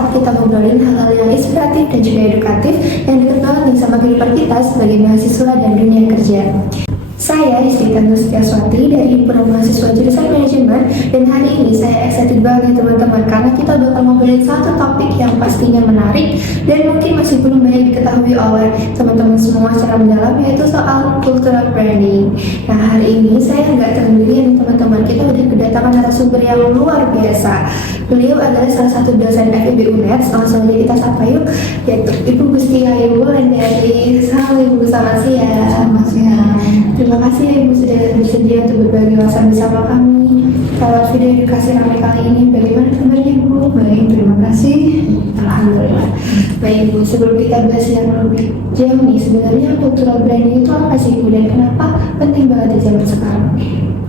tempat kita ngobrolin hal-hal yang inspiratif dan juga edukatif yang dekat banget nih sama kehidupan kita sebagai mahasiswa dan dunia kerja. Saya Rizky Tanus Setiaswati dari Himpunan Mahasiswa Jurusan Manajemen, dan hari ini saya excited banget teman-teman karena kita bakal ngobrolin satu topik yang pastinya menarik dan mungkin masih belum banyak diketahui oleh teman-teman semua secara mendalam, yaitu soal cultural branding. Nah, hari ini saya nggak sendirian teman-teman, kita udah kedatangan narasumber yang luar biasa. Beliau adalah salah satu dosen FEB UNED, langsung aja kita sapa yuk, yaitu Ibu Gusti Ayu Wulandari. Halo Ibu, selamat siang. Selamat siang. Terima kasih ya Ibu sudah bersedia untuk berbagi wawasan bersama kami. Kalau video edukasi kami kali ini, bagaimana kabarnya Ibu? Baik, terima kasih. Alhamdulillah. Baik Ibu, sebelum kita bahas yang lebih jauh nih, sebenarnya cultural branding itu apa sih Ibu dan kenapa penting banget di zaman sekarang?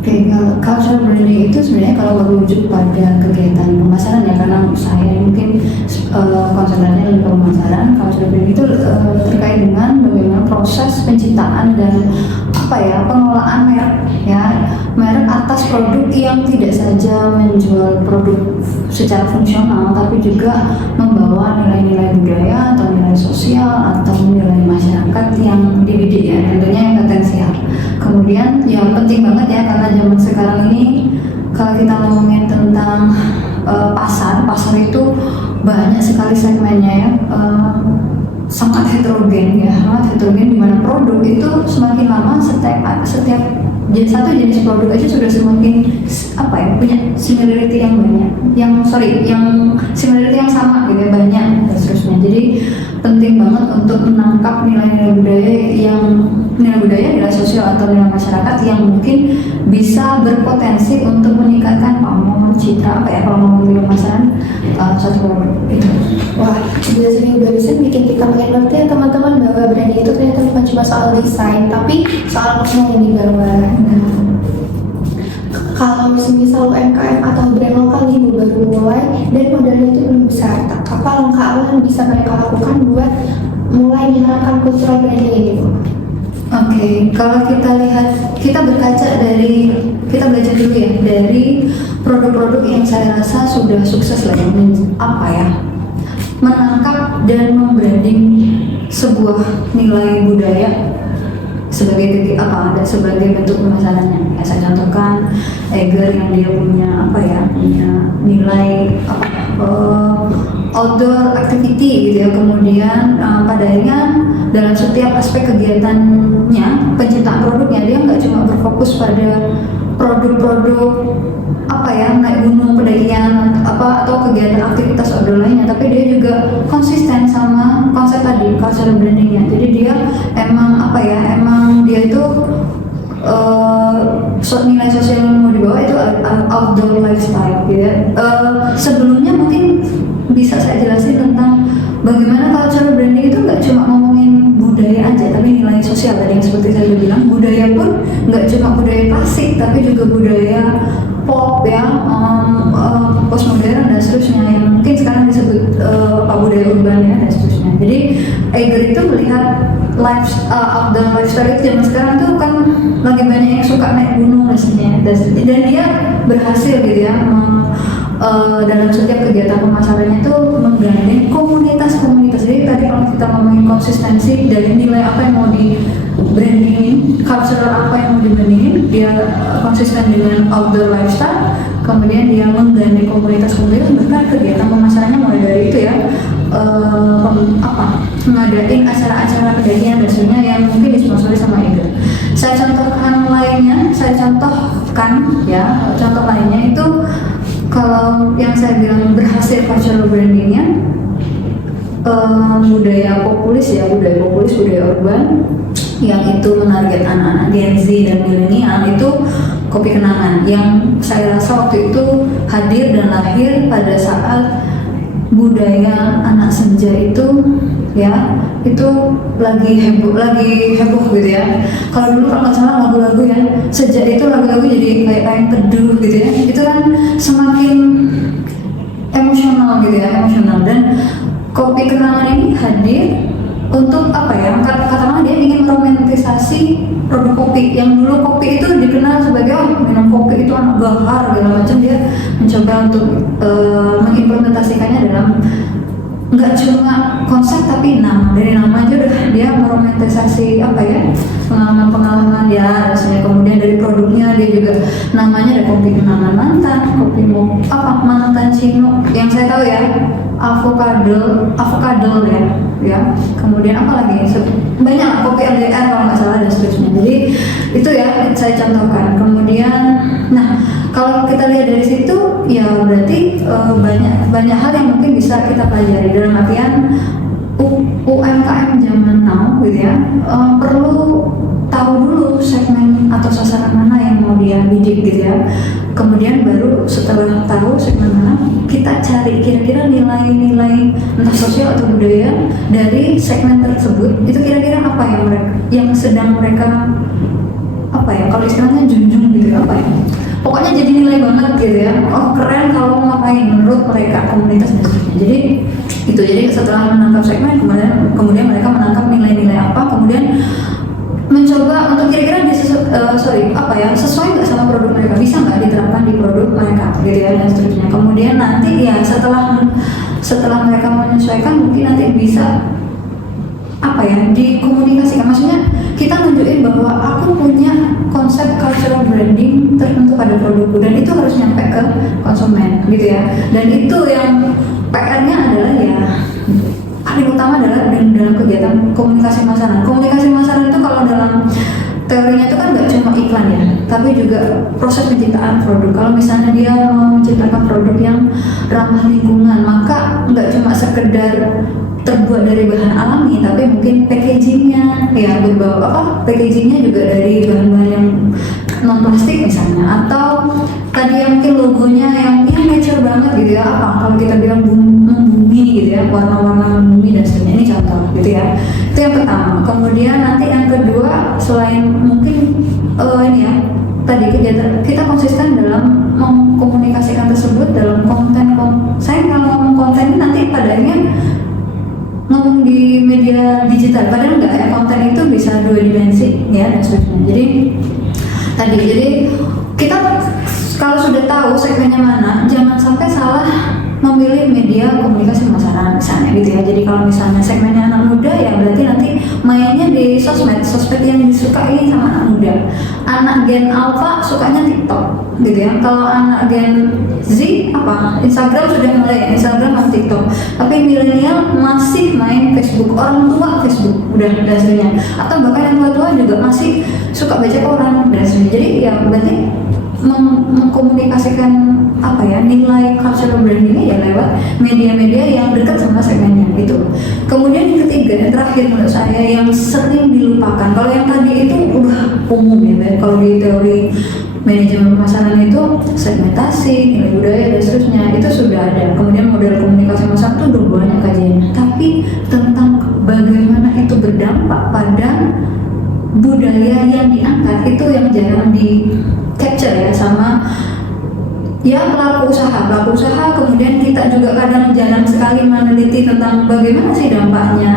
Oke, kalau cultural branding itu sebenarnya kalau merujuk pada kegiatan pemasaran ya, karena saya mungkin konsentrasinya lebih ke pemasaran. Cultural branding itu terkait dengan bagaimana proses penciptaan dan pengelolaan merek ya, merek atas produk yang tidak saja menjual produk secara fungsional, tapi juga membawa nilai-nilai budaya atau nilai sosial atau nilai masyarakat yang dididik ya, tentunya yang potensial. Kemudian yang penting banget ya, karena zaman sekarang ini kalau kita ngomongin tentang pasar itu banyak sekali segmennya ya, sangat heterogen ya, di mana produk itu semakin lama setiap satu jenis produk aja sudah semakin punya similarity yang banyak, yang similarity yang sama gitu ya, banyak dan seterusnya. Jadi penting banget untuk menangkap nilai-nilai budaya, nilai sosial atau nilai masyarakat yang mungkin bisa berpotensi untuk meningkatkan pamor citra kalau ngomong di pemasaran suatu produk itu. Wah, penjelasan barusan bikin kita makin ngerti ya teman-teman, bahwa branding itu ternyata bukan cuma soal desain, tapi soal makna yang dibawa. Kalau misal UMKM atau brand lokal nih baru mulai dan modalnya itu belum besar, apa langkah awal yang bisa mereka lakukan buat mulai menerapkan cultural branding ini? Oke, kalau kita belajar dulu ya dari produk-produk yang saya rasa sudah sukses lah ya, menangkap dan membranding sebuah nilai budaya sebagai bentuk pemasarannya. Ya, saya contohkan Eger yang dia punya nilai outdoor activity gitu ya. Kemudian pada akhirnya dalam setiap aspek kegiatannya, penciptaan produknya, dia nggak cuma berfokus pada produk-produk naik gunung, pendakian atau kegiatan aktivitas outdoor lainnya, tapi dia juga konsisten sama konsep tadi, cultural brandingnya. Jadi dia emang dia itu nilai sosial yang mau dibawa itu outdoor lifestyle gitu ya. Sebelumnya mungkin bisa saya jelasin tentang bagaimana cultural branding itu nggak cuma ngomongin budaya aja, tapi nilai sosial tadi yang seperti saya bilang. Budaya pun nggak cuma budaya klasik, tapi juga budaya pop ya, postmodern dan seterusnya, yang mungkin sekarang disebut budaya urban ya dan seterusnya. Jadi Eger itu melihat outdoor lifestyle itu zaman sekarang tuh kan lagi banyak yang suka naik gunung misalnya, dan dia berhasil gitu ya dalam setiap kegiatan pemasarannya itu menggandeng komunitas. Jadi tadi kalau kita ngomongin konsistensi dari nilai apa yang mau di brandingin, cultural apa yang mau dibrandingin, dia konsisten dengan outdoor lifestyle, kemudian dia menggandeng komunitas, bahkan kegiatan pemasarannya mulai dari itu ya, ngadain acara-acara pendakian dan sebagainya yang mungkin disponsori sama Eger. Contoh lainnya itu kalau yang saya bilang berhasil cultural brandingnya, budaya populis, budaya urban yang itu menarget anak-anak Gen Z dan milenial, itu Kopi Kenangan yang saya rasa waktu itu hadir dan lahir pada saat budaya anak senja itu ya, itu lagi heboh gitu ya. Kalau dulu kalau nggak salah lagu-lagu ya sejak itu lagu-lagu jadi kayak teduh gitu ya, itu kan semakin emosional dan Kopi Kenangan ini hadir untuk katakanlah dia ingin meromantisasi produk kopi yang dulu kopi itu dikenal sebagai minum kopi itu anak gahar segala macam. Dia mencoba untuk mengimplementasikannya dalam nggak cuma konsep tapi nama. Dari nama aja udah dia meromantisasi apa ya, pengalaman dia rasanya. Kemudian dari produknya dia juga namanya ada kopi kenangan mantan, kopi mantan Cino yang saya tahu ya, avocado ya. Kemudian apa lagi, banyak kopi LDR kalau nggak salah dan seterusnya. Jadi itu ya saya contohkan. Kemudian nah kalau kita lihat dari situ ya berarti banyak hal yang mungkin bisa kita pelajari dalam artian UMKM zaman now gitu ya, perlu tahu dulu segmen atau sasaran mana yang mau dia bidik gitu ya. Kemudian baru setelah tahu segmen mana, kita cari kira-kira nilai-nilai entah sosial atau budaya dari segmen tersebut. Itu kira-kira apa yang sedang mereka apa ya, kalau istilahnya junjung gitu apa ya, pokoknya jadi nilai banget gitu ya. Oh keren kalau ngapain menurut mereka, komunitas dan sebagainya. Jadi setelah menangkap segmen, kemudian mereka menangkap nilai-nilai apa, kemudian mencoba untuk kira-kira sesuai nggak sama produk mereka, bisa nggak diterapkan di produk mereka gitu ya dan seterusnya. Kemudian nanti ya setelah mereka menyesuaikan, mungkin nanti bisa apa ya, dikomunikasikan. Maksudnya kita nunjukin bahwa aku punya konsep cultural branding tertentu pada produkku dan itu harus nyampe ke konsumen gitu ya. Dan itu yang PR-nya adalah ya paling utama adalah dalam kegiatan komunikasi masalah. Komunikasi masalah itu kalau dalam teorinya itu kan nggak cuma iklan ya, tapi juga proses penciptaan produk. Kalau misalnya dia mau menciptakan produk yang ramah lingkungan, maka nggak cuma sekedar terbuat dari bahan alami, tapi mungkin packagingnya ya packagingnya juga dari bahan-bahan yang non plastik misalnya, atau tadi yang mungkin logonya yang nature banget gitu ya, kalau kita bilang membumi gitu ya, warna-warna membumi dan sebagainya. Ini contoh gitu ya. Itu yang pertama. Kemudian nanti yang kedua, selain mungkin ini ya tadi kegiatan kita konsisten dalam mengkomunikasikan tersebut dalam konten. Saya kalau ngomong konten ini nanti padanya ngomong di media digital, padahal enggak ya, konten itu bisa dua dimensi ya dan sebagainya. Jadi kita kalau sudah tahu segmennya mana, jangan sampai salah memilih media komunikasi pemasaran misalnya gitu ya. Jadi kalau misalnya segmennya anak muda ya berarti nanti mainnya di sosmed yang disukai sama anak muda. Anak Gen Alpha sukanya TikTok gitu ya. Kalau anak Gen Z Instagram sudah mulai, Instagram atau TikTok. Tapi milenial masih main Facebook, orang tua Facebook udah dasarnya. Atau bahkan yang tua-tua juga masih suka baca koran dasarnya. Jadi ya berarti mengkomunikasikan nilai cultural brandingnya ya lewat media-media yang dekat sama segmennya gitu. Kemudian yang ketiga dan terakhir menurut saya yang sering dilupakan, kalau yang tadi itu udah umum ya, kalau di teori manajemen pemasaran itu segmentasi, nilai budaya dan seterusnya itu sudah ada. Kemudian model komunikasi pemasaran itu udah banyak kajiannya, tapi tentang bagaimana itu berdampak pada budaya yang diangkat itu yang jarang di capture ya sama ya pelaku usaha. Kemudian kita juga kadang jarang sekali meneliti tentang bagaimana sih dampaknya,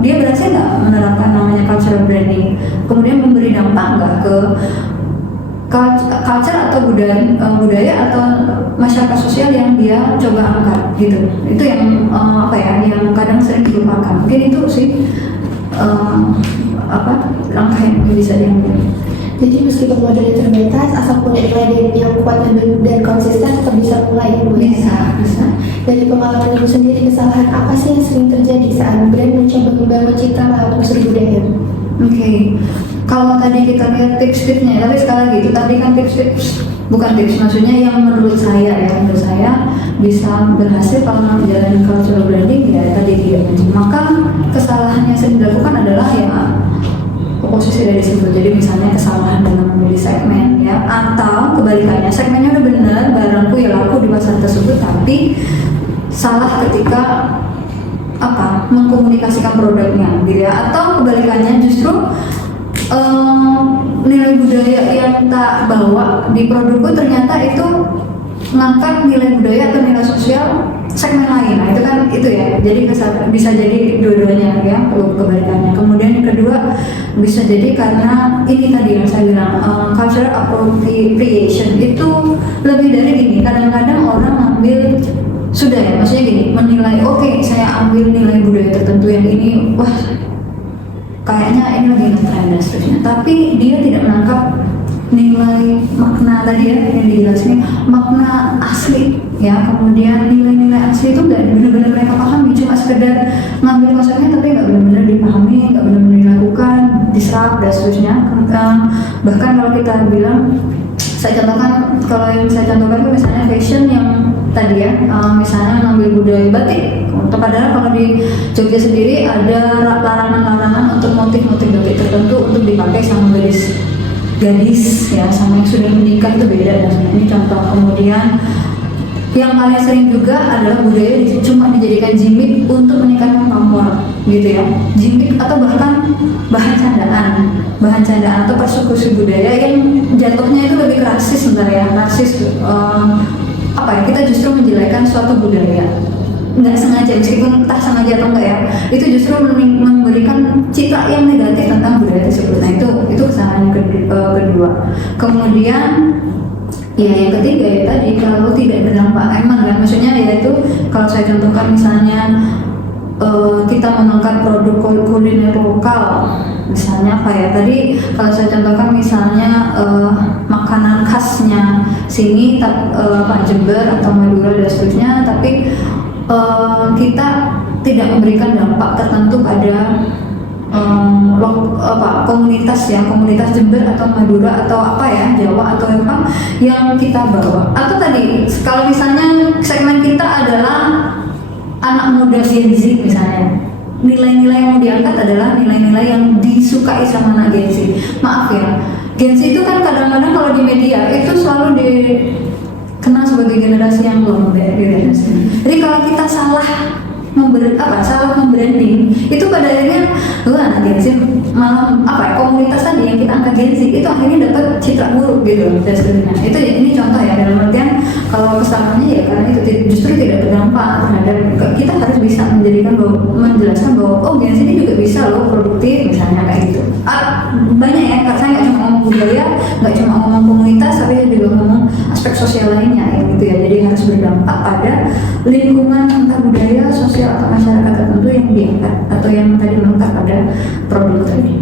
dia berhasil nggak menerapkan namanya cultural branding, kemudian memberi dampak nggak ke culture atau budaya atau masyarakat sosial yang dia coba angkat gitu. Itu yang yang kadang sering dilupakan. Mungkin itu sih langkah yang bisa diambil. Jadi meskipun modalnya terbatas, asal punya nilai yang kuat dan konsisten tetap bisa mulai. Bisa. Dari pengalaman ibu sendiri, kesalahan apa sih yang sering terjadi saat brand mencoba membangun citra atau unsur budaya? Oke. Kalau tadi kita lihat tips-tipsnya, tapi sekali lagi itu tadi kan tips-tips, bukan tips, maksudnya yang menurut saya bisa berhasil kalau menjalani cultural branding ya tadi tidak. Maka kesalahan yang sering dilakukan adalah ya posisi dari situ. Jadi misalnya kesalahan dalam memilih segmen ya, atau kebalikannya, segmennya udah benar, barangku ya laku di pasar tersebut, tapi salah ketika mengkomunikasikan produknya gitu ya. Atau kebalikannya justru nilai budaya yang tak bawa di produkku ternyata itu mengangkat nilai budaya atau nilai sosial segmen lain. Nah, itu kan itu ya. Jadi bisa jadi dua-duanya ya, kebalikannya. Kemudian yang kedua bisa jadi karena ini tadi yang saya bilang cultural appropriation itu lebih dari gini. Kadang-kadang orang ngambil sudah ya, maksudnya gini, menilai oke, saya ambil nilai budaya tertentu yang ini, wah kayaknya ini lagi ngetren dan seterusnya, tapi dia tidak menangkap nilai makna tadi ya yang dijelasin, makna asli ya, kemudian nilai-nilai asli itu nggak benar-benar mereka pahami, cuma sekedar ngambil konsepnya tapi nggak benar-benar dipahami, nggak benar-benar dilakukan, diserap dan seterusnya. Bahkan kalau kita bilang, saya contohkan, kalau yang saya contohkan itu misalnya fashion yang tadi ya, misalnya ngambil budaya batik. Padahal kalau di Jogja sendiri ada larangan-larangan untuk motif-motif batik tertentu untuk dipakai sama gadis ya, sama yang sudah menikah itu beda. Dan ini contoh. Kemudian yang paling sering juga adalah budaya cuma dijadikan gimmick untuk meningkatkan pamor gitu ya, gimmick atau bahkan bahan candaan atau persekusi budaya yang jatuhnya itu lebih rasis sebenarnya, narsis. Apa ya, kita justru menjelekan suatu budaya nggak sengaja, meskipun entah sengaja atau enggak ya, itu justru memberikan citra yang negatif tentang budaya tersebut. Nah itu kesalahan kedua. Kemudian ya yang ketiga ya tadi, kalau tidak berdampak emang ya, maksudnya yaitu kalau saya contohkan misalnya kita mengangkat produk kuliner lokal, misalnya apa ya tadi, kalau saya contohkan misalnya makanan khasnya sini Pak Jember atau Madura dan seterusnya, tapi kita tidak memberikan dampak tertentu pada komunitas ya, komunitas Jember atau Madura atau apa ya, Jawa atau apa yang kita bawa. Atau tadi kalau misalnya segmen kita adalah anak muda Gen Z misalnya, nilai-nilai yang mau diangkat adalah nilai-nilai yang disukai sama anak Gen Z. Maaf ya, Gen Z itu kan kadang-kadang kalau di media itu selalu dikenal sebagai generasi yang lembek gitu. Jadi kalau kita salah membranding itu pada akhirnya anak Gen Z malah komunitas tadi yang kita angkat Gen Z itu akhirnya dapat citra buruk gitu dan seterusnya. Itu ini contoh ya, dalam artian kalau kesalahannya ya karena itu justru tidak berdampak terhadap, kita harus bisa menjelaskan bahwa Gen Z ini juga bisa loh produktif misalnya kayak gitu. Banyak ya, saya nggak cuma ngomong budaya, nggak cuma ngomong komunitas, tapi juga ngomong aspek sosial lainnya ya gitu ya. Jadi harus berdampak pada lingkungan entah budaya, sosial atau masyarakat tertentu yang diangkat atau yang tadi melekat pada produk tadi.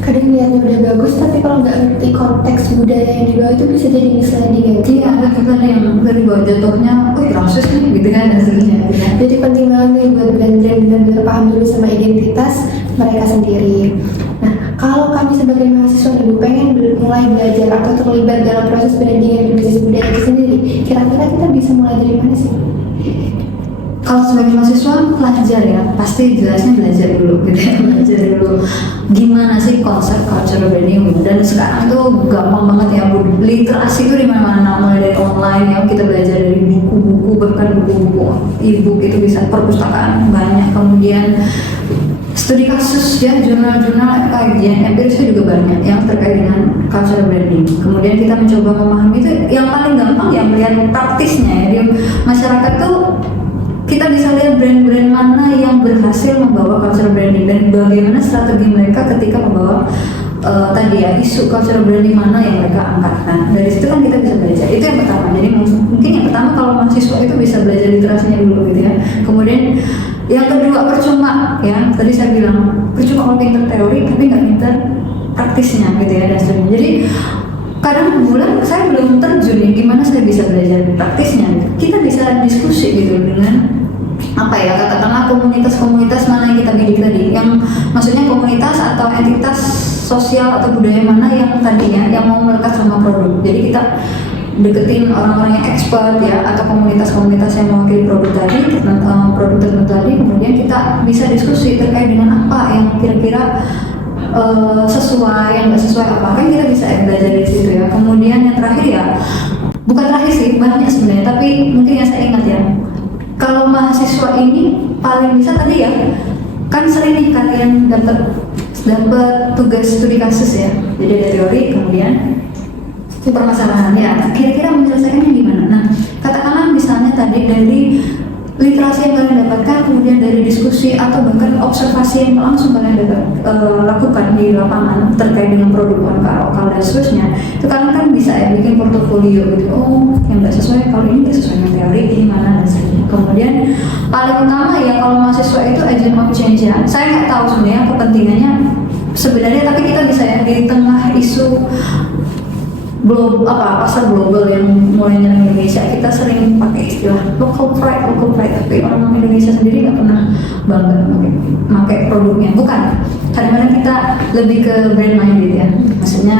Kadang niatnya udah bagus, tapi kalau nggak ngerti konteks budaya yang dibawa itu bisa jadi misleading ya. Iya, ada yang dari bawah jatuhnya, rasis nih gitu kan dan seterusnya. Jadi penting banget nih buat brand-brand benar-benar paham dulu sama identitas mereka sendiri. Nah, kalau kami sebagai mahasiswa ibu pengen mulai belajar atau terlibat dalam proses branding dan bisnis budaya itu sendiri, kira-kira kita bisa mulai dari mana sih? Kalau sebagai mahasiswa pelajar ya, pasti jelasnya belajar dulu gitu ya, belajar dulu gimana sih konsep cultural branding. Dan sekarang tuh gampang banget ya, literasi itu di mana-mana, mulai dari online ya, kita belajar dari buku-buku, bahkan buku-buku e-book itu bisa, perpustakaan banyak, kemudian studi kasus ya, jurnal-jurnal kajian empiris itu juga banyak yang terkait dengan cultural branding. Kemudian kita mencoba memahami itu, yang paling gampang ya melihat praktisnya ya, di masyarakat tuh kita bisa lihat brand-brand mana yang berhasil membawa cultural branding dan bagaimana strategi mereka ketika membawa tadi ya isu cultural branding mana yang mereka angkat. Nah dari situ kan kita bisa belajar. Itu yang pertama. Jadi mungkin yang pertama kalau mahasiswa itu bisa belajar literasinya dulu gitu ya. Kemudian yang kedua percuma ya. Tadi saya bilang percuma kalau pinter teori tapi nggak pinter praktisnya gitu ya. Dan jadi kadang bulan saya belum terjun nih, gimana saya bisa belajar praktisnya? Kita bisa diskusi gitu dengan katakanlah komunitas-komunitas mana yang kita bidik tadi, yang maksudnya komunitas atau entitas sosial atau budaya mana yang tadinya yang mau melekat sama produk. Jadi kita deketin orang-orang yang expert ya, atau komunitas-komunitas yang mewakili produk tadi, produk tertentu tadi, kemudian kita bisa diskusi terkait dengan apa yang kira-kira sesuai, yang nggak sesuai apa, kan kita bisa belajar dari situ ya. Kemudian yang terakhir ya, bukan terakhir sih, banyak sebenarnya, tapi mungkin yang saya ingat ya, kalau mahasiswa ini paling bisa tadi ya, kan sering nih kalian dapat tugas studi kasus ya, jadi ada teori, kemudian permasalahan ya, kira-kira menyelesaikannya gimana. Nah katakanlah misalnya tadi dari literasi yang kalian dapatkan, kemudian dari diskusi atau bahkan observasi yang langsung kalian lakukan di lapangan terkait dengan produk lokal dan seterusnya, itu kalian kan bisa ya bikin portofolio gitu. Oh, yang nggak sesuai, kalau ini nggak sesuai dengan teori ini mana dan seterusnya. Kemudian paling utama ya kalau mahasiswa itu agent of change ya. Saya nggak tahu sebenarnya kepentingannya sebenarnya, tapi kita bisa ya di tengah isu pasar global yang mulai nyerang Indonesia, kita sering pakai istilah local pride, tapi orang Indonesia sendiri nggak pernah bangga pakai produknya. Bukan, kadang-kadang kita lebih ke brand minded ya, maksudnya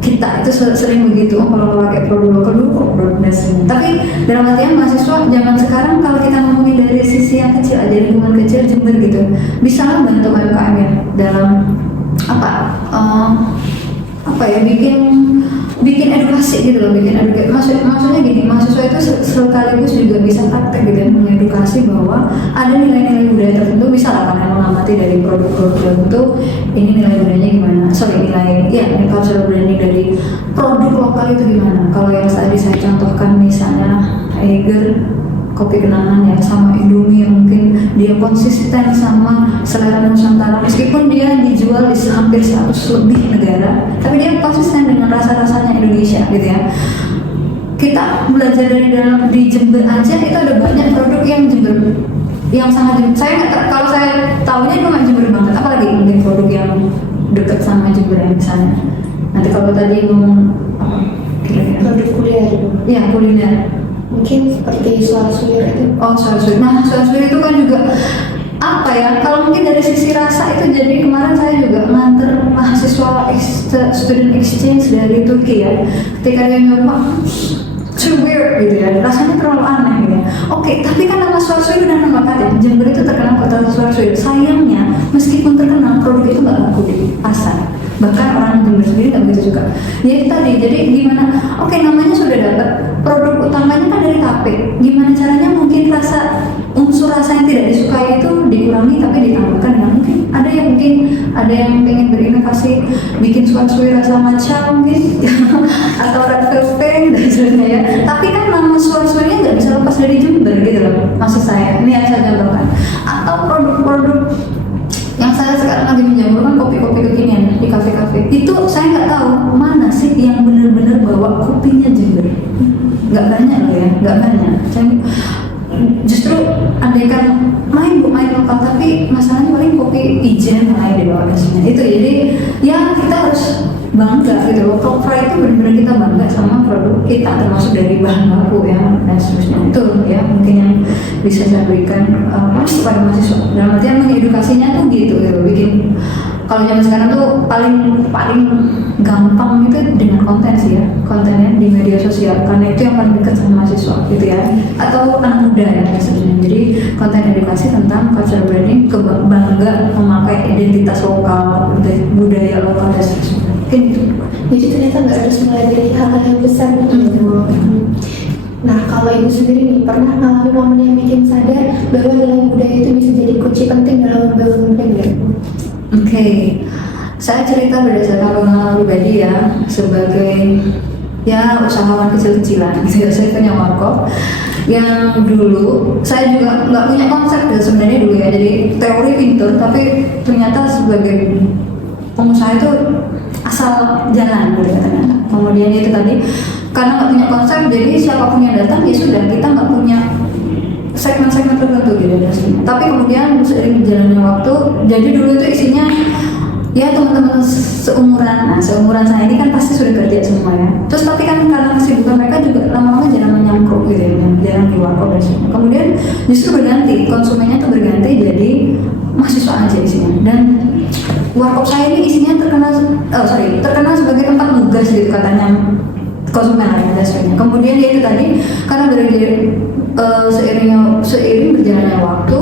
kita itu sering begitu, kalau pakai produk lokal dulu kok produk dasarnya. Tapi dalam artian mahasiswa zaman sekarang, kalau kita ngomongin dari sisi yang kecil aja, lingkungan kecil Jember gitu, bisa membantu UMKM ya dalam bikin edukasi gitu loh, maksudnya gini, mahasiswa itu sekaligus juga bisa praktek gitu ya, mengedukasi bahwa ada nilai-nilai budaya tertentu, bisa lah kalian mengamati dari produk-produk tertentu, ini nilai budayanya gimana, nilai cultural branding dari produk lokal itu gimana. Kalau yang tadi saya contohkan misalnya Eiger, kopi kenangan ya, sama Indomie yang mungkin dia konsisten sama selera Nusantara, meskipun dia dijual di hampir 100 lebih negara, tapi dia konsisten dengan rasa-rasanya Indonesia gitu ya. Kita belajar dari dalam di Jember aja, itu ada banyak produk yang Jember, yang sangat Jember. Kalau saya tahunya cuma Jember banget, apalagi mungkin produk yang dekat sama Jember yang misalnya. Nanti kalau tadi ngomong apa kira-kira Produk kuliner. Ya, kuliner. Mungkin seperti suara sulir itu. Oh, suara sulir. Nah, suara sulir itu kan juga apa ya? Kalau mungkin dari sisi rasa itu, jadi kemarin saya juga nganter mahasiswa student exchange dari Turki ya. Ketika dia nyoba, too weird gitu ya, rasanya terlalu aneh gitu ya. Oke, tapi kan nama suara sulir udah nama kata. Jember itu terkenal kota suara sulir. Sayangnya, meskipun terkenal, produk itu nggak laku di pasar. Bahkan orang Jember sendiri nggak begitu suka. Ya tadi, jadi gimana? Oke, namanya sudah dapat, produk utamanya kan dari tape. Gimana caranya mungkin unsur rasa yang tidak disukai itu dikurangi, tapi ditambahkan dengan mungkin ada yang pengen berinovasi, bikin suara-suara rasa matcha mungkin atau red velvet dan sebagainya ya. Tapi kan nama suara-suaranya nggak bisa lepas dari Jember gitu loh. Maksud saya, ini yang saya contohkan. Atau produk-produk yang saya sekarang lagi menjamurkan, kopi-kopi kekinian di kafe-kafe, itu saya nggak tahu mana sih yang benar-benar bawa kopinya Jember. Nggak banyak loh ya, nggak banyak. Justru andaikan main lokal, tapi masalahnya paling kopi ijen lain di bawah dasarnya itu. Jadi ya kita harus bangga gitu. Local pride itu benar-benar kita bangga sama produk kita, termasuk dari bahan baku ya dan seterusnya. Itu ya mungkin yang bisa saya berikan kepada mahasiswa. Dalam artian mengedukasinya tuh gitu, bikin. Kalau zaman sekarang tuh paling gampang itu dengan konten sih ya, kontennya di media sosial, karena itu yang paling dekat sama mahasiswa gitu ya, atau anak muda ya sebenarnya. Jadi konten edukasi tentang cultural branding, bangga memakai identitas lokal, budaya lokal dan sebagainya. Mungkin itu. Jadi ternyata nggak harus mulai dari hal-hal yang besar gitu. Nah, kalau ibu sendiri nih pernah mengalami momen yang bikin sadar bahwa nilai budaya itu bisa jadi kunci penting dalam membangun brand? Oke, saya cerita berdasarkan pengalaman pribadi ya, sebagai ya usahawan kecil-kecilan gitu ya. Saya punya warkop yang dulu saya juga nggak punya konsep ya sebenarnya dulu ya, jadi teori pintur, tapi ternyata sebagai pengusaha itu asal jalan gitu katanya. Kemudian itu tadi karena nggak punya konsep, jadi siapapun yang datang ya sudah, kita nggak punya segmen-segmen tertentu gitu dasarnya. Tapi kemudian seiring berjalannya waktu, jadi dulu itu isinya ya teman-teman seumuran saya ini kan pasti sudah kerja semua ya. Terus tapi kan karena kesibukan mereka juga lama-lama jarang menyangkruk gitu ya, jarang di warkop dan sebagainya. Kemudian justru berganti, konsumennya tuh berganti jadi mahasiswa aja isinya. Dan warkop saya ini isinya terkenal sebagai tempat nugas gitu katanya konsumen dan sebagainya. Kemudian dia itu tadi karena seiring berjalannya waktu,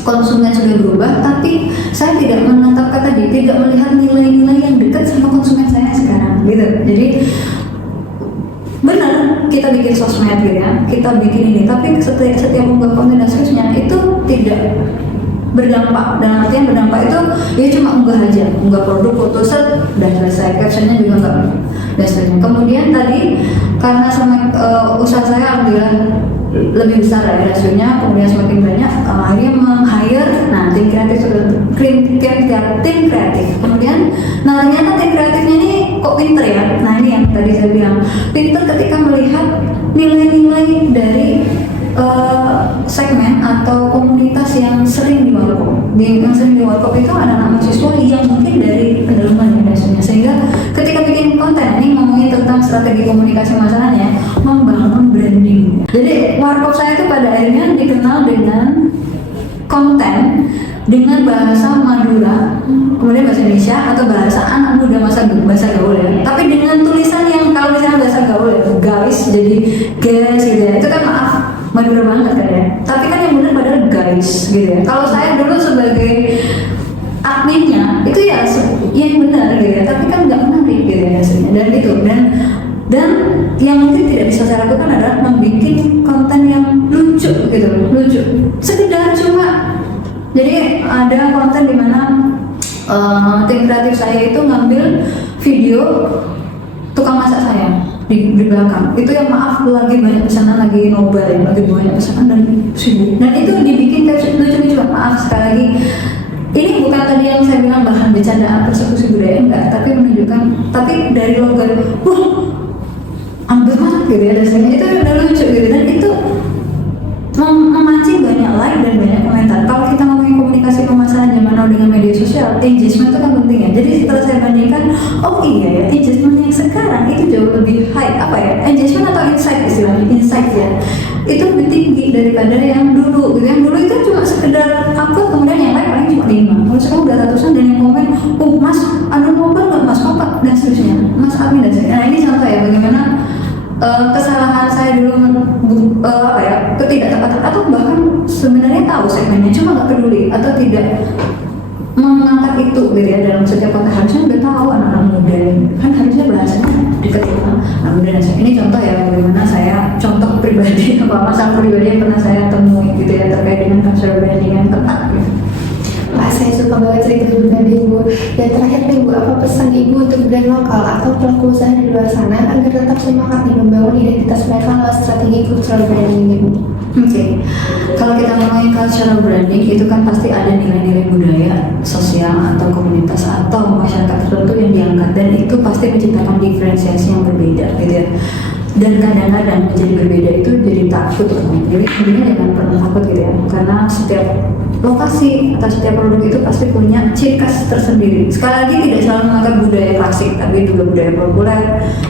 konsumen sudah berubah, tapi saya tidak menetapkan tadi, tidak melihat nilai-nilai yang dekat sama konsumen saya sekarang gitu. Jadi benar kita bikin sosmed gitu ya, kita bikin ini, tapi setiap unggah konten dan seterusnya itu tidak berdampak. Dan artinya berdampak itu ya cuma unggah produk, foto set dan selesai, captionnya juga enggak dan seterusnya. Kemudian tadi karena usaha saya alhamdulillah lebih besar ya rasionya, kemudian semakin banyak, akhirnya meng-hire pinter ya. Nah ini yang tadi saya bilang, pinter ketika melihat nilai-nilai dari segmen atau komunitas yang sering di warkop. Yang sering di warkop itu anak-anak mahasiswa yang mungkin dari pedalaman ya dasarnya. Sehingga ketika bikin konten ini ngomongin tentang strategi komunikasi masalahnya, membangun branding. Jadi warkop saya itu pada akhirnya dikenal dengan konten dengan bahasa Madura, kemudian bahasa Indonesia atau bahasa anak muda bahasa gaul ya. Tapi dengan tulisan yang kalau misalnya bahasa gaul ya, guys jadi guys gitu ya. Itu kan maaf Madura banget kan ya. Tapi kan yang benar padahal guys gitu ya. Kalau saya dulu sebagai adminnya itu ya yang benar gitu ya. Tapi kan nggak menarik gitu ya hasilnya. Dan itu dan yang mungkin tidak bisa saya lakukan adalah membuat konten yang lucu gitu, lucu. Sekedar cuma jadi ada konten di mana tim kreatif saya itu ngambil video tukang masak saya di belakang. Itu yang maaf lagi banyak pesanan, lagi nobar ya, lagi banyak pesanan dan sibuk. Dan itu dibikin lucu-lucu. Maaf sekali lagi, ini bukan tadi yang saya bilang bahan bercandaan persekusi budaya enggak, tapi menunjukkan, tapi dari logo, wah, ambil banget gitu ya rasanya. Itu udah lucu gitu dan itu memancing banyak like dan banyak komentar. Kalau kita ngomongin komunikasi pemasaran zaman now dengan media sosial, engagement itu kan penting ya. Jadi setelah saya bandingkan, oh iya ya, engagement yang sekarang itu jauh lebih high, apa ya, engagement atau insight istilahnya, insight ya, itu lebih tinggi daripada yang dulu gitu. Yang dulu itu cuma sekedar upload, kemudian yang like paling cuma 5. Kalau sekarang udah ratusan dan yang komen, oh mas, ada nobar nggak mas, apa dan seterusnya, mas admin dan seterusnya. Nah ini contoh ya bagaimana kesalahan saya dulu apa ya, ketidaktepatan atau bahkan sebenarnya tahu segmennya cuma nggak peduli atau tidak mengangkat itu gitu ya dalam setiap konten. Harusnya udah tahu anak-anak muda kan harusnya bahasanya deket anak muda. Ini contoh ya bagaimana saya contoh pribadi apa masalah pribadi yang pernah saya temui gitu ya terkait dengan cultural branding yang tepat gitu. Wah, saya suka banget cerita Ibu tadi, Bu. Dan terakhir nih, Bu, apa pesan Ibu untuk brand lokal atau pelaku usaha di luar sana agar tetap semangat nih membangun identitas mereka lewat strategi cultural branding ini, Bu? Oke. Kalau kita ngomongin cultural branding itu kan pasti ada nilai-nilai budaya, sosial atau komunitas atau masyarakat tertentu yang diangkat dan itu pasti menciptakan diferensiasi yang berbeda gitu ya. Dan kadang-kadang menjadi berbeda itu jadi takut kan. Jadi sebenarnya jangan pernah takut gitu ya, karena setiap lokasi atau setiap produk itu pasti punya ciri khas tersendiri. Sekali lagi tidak selalu mengangkat budaya klasik, tapi juga budaya populer,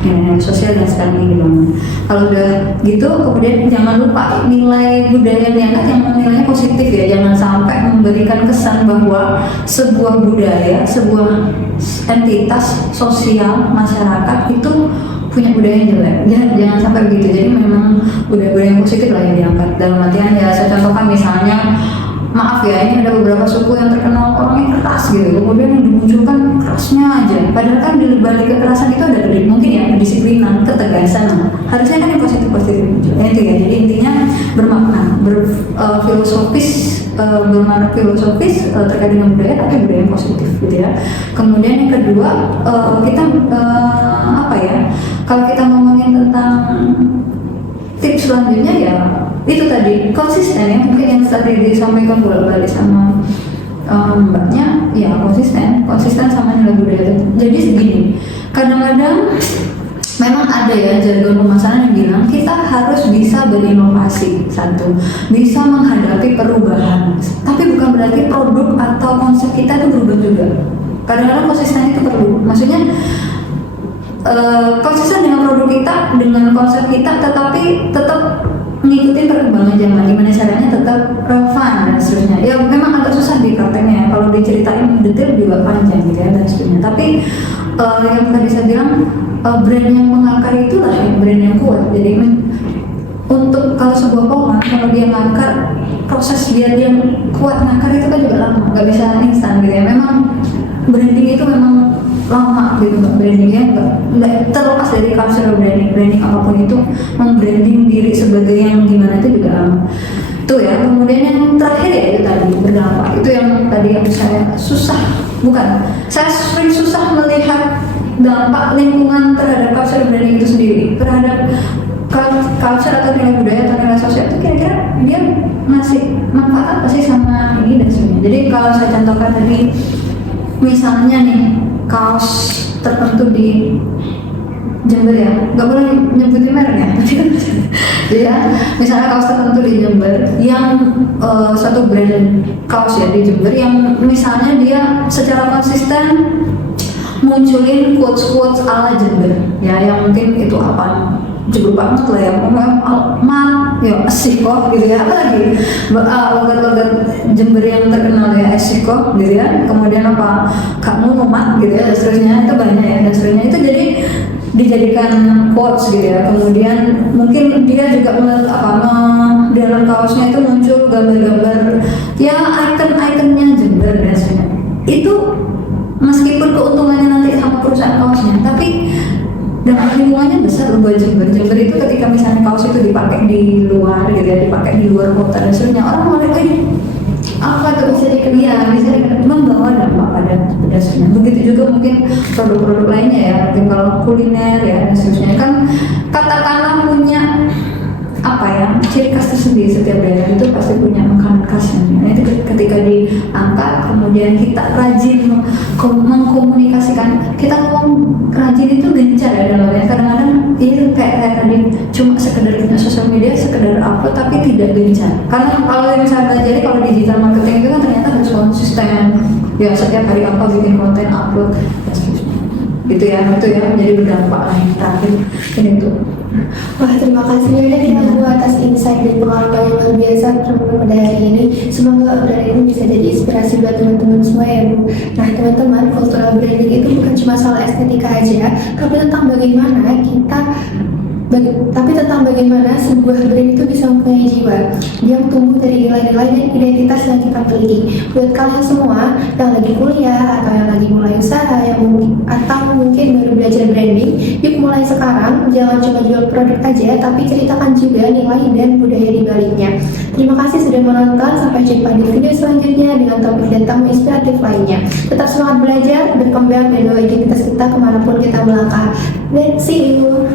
nilai sosial dan sekarang ini dibangun. Kalau udah gitu, kemudian jangan lupa nilai budaya yang diangkat yang nilainya positif ya. Jangan sampai memberikan kesan bahwa sebuah budaya, sebuah entitas sosial masyarakat itu punya budaya yang jelek. Jangan sampai begitu. Jadi memang budaya-budaya yang positif lah yang diangkat. Dalam artian ya saya contohkan misalnya, maaf ya, ini ada beberapa suku yang terkenal orangnya keras gitu, kemudian yang dimunculkan kerasnya aja. Padahal kan di balik kekerasan itu ada mungkin ya kedisiplinan, ketegasan. Harusnya kan yang positif-positif muncul. Itu ya. Jadi intinya bermakna, berfilosofis, bermakna filosofis terkait dengan budaya, tapi budaya yang positif gitu ya. Kemudian yang kedua, kita apa ya? Kalau kita ngomongin tentang tips selanjutnya ya itu tadi konsisten ya, mungkin yang tadi disampaikan bolak-balik sama mbaknya ya, konsisten sama nilai budaya itu. Jadi segini, kadang-kadang memang ada ya jargon pemasaran yang bilang kita harus bisa berinovasi, satu, bisa menghadapi perubahan, tapi bukan berarti produk atau konsep kita itu berubah juga. Kadang-kadang konsisten itu perlu, maksudnya konsisten dengan produk kita, dengan konsep kita, tetapi tetap mengikuti perkembangan zaman. Gimana caranya tetap relevan dan seterusnya. Ya memang agak susah di prakteknya. Kalau diceritain detail juga panjang gitu ya dan seterusnya. Tapi yang tadi saya bilang brand yang mengakar itulah yang brand yang kuat. Jadi untuk kalau sebuah pohon kalau dia ngakar, proses biar dia kuat ngakar itu kan juga lama. Nggak bisa instan gitu ya. Memang branding itu memang lama gitu mbak, brandingnya nggak terlepas dari cultural branding apapun itu, membranding diri sebagai yang gimana itu juga lama tuh ya. Kemudian yang terakhir ya itu tadi berdampak, itu yang tadi yang saya saya sering susah melihat dampak lingkungan terhadap cultural branding itu sendiri, terhadap culture atau nilai budaya atau nilai sosial itu kira-kira dia ngasih manfaat apa sih sama ini dan sebagainya. Jadi kalau saya contohkan tadi misalnya nih kaos tertentu di Jember ya, nggak boleh nyebutin merek ya. Ya, misalnya kaos tertentu di Jember yang suatu brand kaos ya di Jember yang misalnya dia secara konsisten munculin quotes ala Jember ya, yang mungkin itu apa Jember banget lah ya, mat ya asiko gitu ya, apalagi logat-logat Jember yang terkenal ya asiko gitu ya, kemudian apa kamu mat gitu ya, dan seterusnya itu banyak ya, dan seterusnya itu jadi dijadikan quotes gitu ya. Kemudian mungkin dia juga di dalam kaosnya itu muncul gambar-gambar ya icon-iconnya Jember dan sebagainya. Itu meskipun keuntungannya nanti sama perusahaan kaosnya, tapi dampak lingkungannya besar loh buat Jember. Jember itu ketika misalnya kaos itu dipakai di luar gitu ya, dipakai di luar kota dan sebagainya, orang mau lihat apa tuh bisa membawa dampak pada dasarnya. Begitu juga mungkin produk-produk lainnya ya, mungkin kalau kuliner ya dan seterusnya kan katakanlah punya apa ya ciri khas tersendiri, setiap daerah itu pasti punya makanan khasnya. Nah itu ketika diangkat kemudian kita rajin mengkomunikasikan, kita ngomong rajin itu gencar ya dalamnya. Kadang-kadang itu kayak tadi cuma sekedar punya sosial media, sekedar upload tapi tidak gencar. Karena kalau misalnya jadi kalau digital marketing itu kan ternyata harus konsisten ya, setiap hari apa bikin konten upload dan seterusnya gitu ya, itu ya menjadi berdampak lah yang terakhir ini tuh. Wah, terima kasih banyak ya Bu atas insight dan pengalaman yang luar biasa pada hari ini. Semoga obrolan ini bisa jadi inspirasi buat teman-teman semua ya Bu. Nah teman-teman, cultural branding itu bukan cuma soal estetika aja, tapi tentang bagaimana sebuah brand itu bisa mempunyai jiwa yang tumbuh dari nilai-nilai dan identitas yang kita miliki. Buat kalian semua yang lagi kuliah atau yang lagi mulai usaha atau mungkin baru belajar branding, yuk mulai sekarang. Jangan cuma jual produk aja, tapi ceritakan juga nilai dan budaya di baliknya. Terima kasih sudah menonton, sampai jumpa di video selanjutnya dengan topik dan tamu inspiratif lainnya. Tetap semangat belajar, berkembang, dan bawa identitas kita kemanapun kita melangkah. Dan see you.